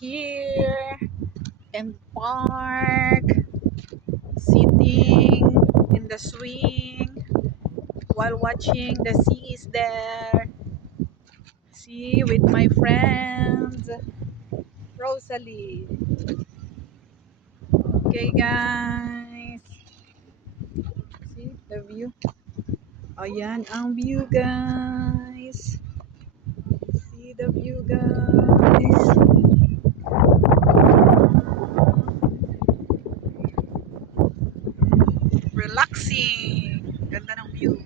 here in park, sitting in the swing while watching the sea is there. See, with my friend Rosalie. Okay, guys. See the view. Ayan ang view, guys. See the view, guys. Relaxing. Ganda ng view.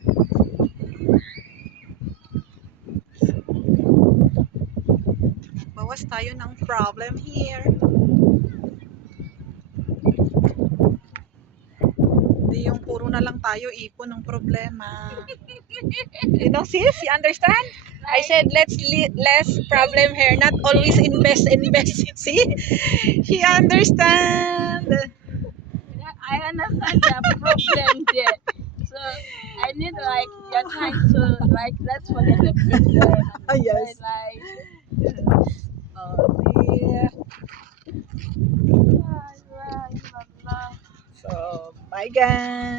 Bawas tayo ng problem here. Hindi yung puro na lang tayo ipon ng problema. You know, sis? You understand? I said less problem here. Not always invest. See? He understand. I understand the problem there. So I need like you're trying to like let's forget the problem. Yes. Like Oh, yeah. So, bye guys.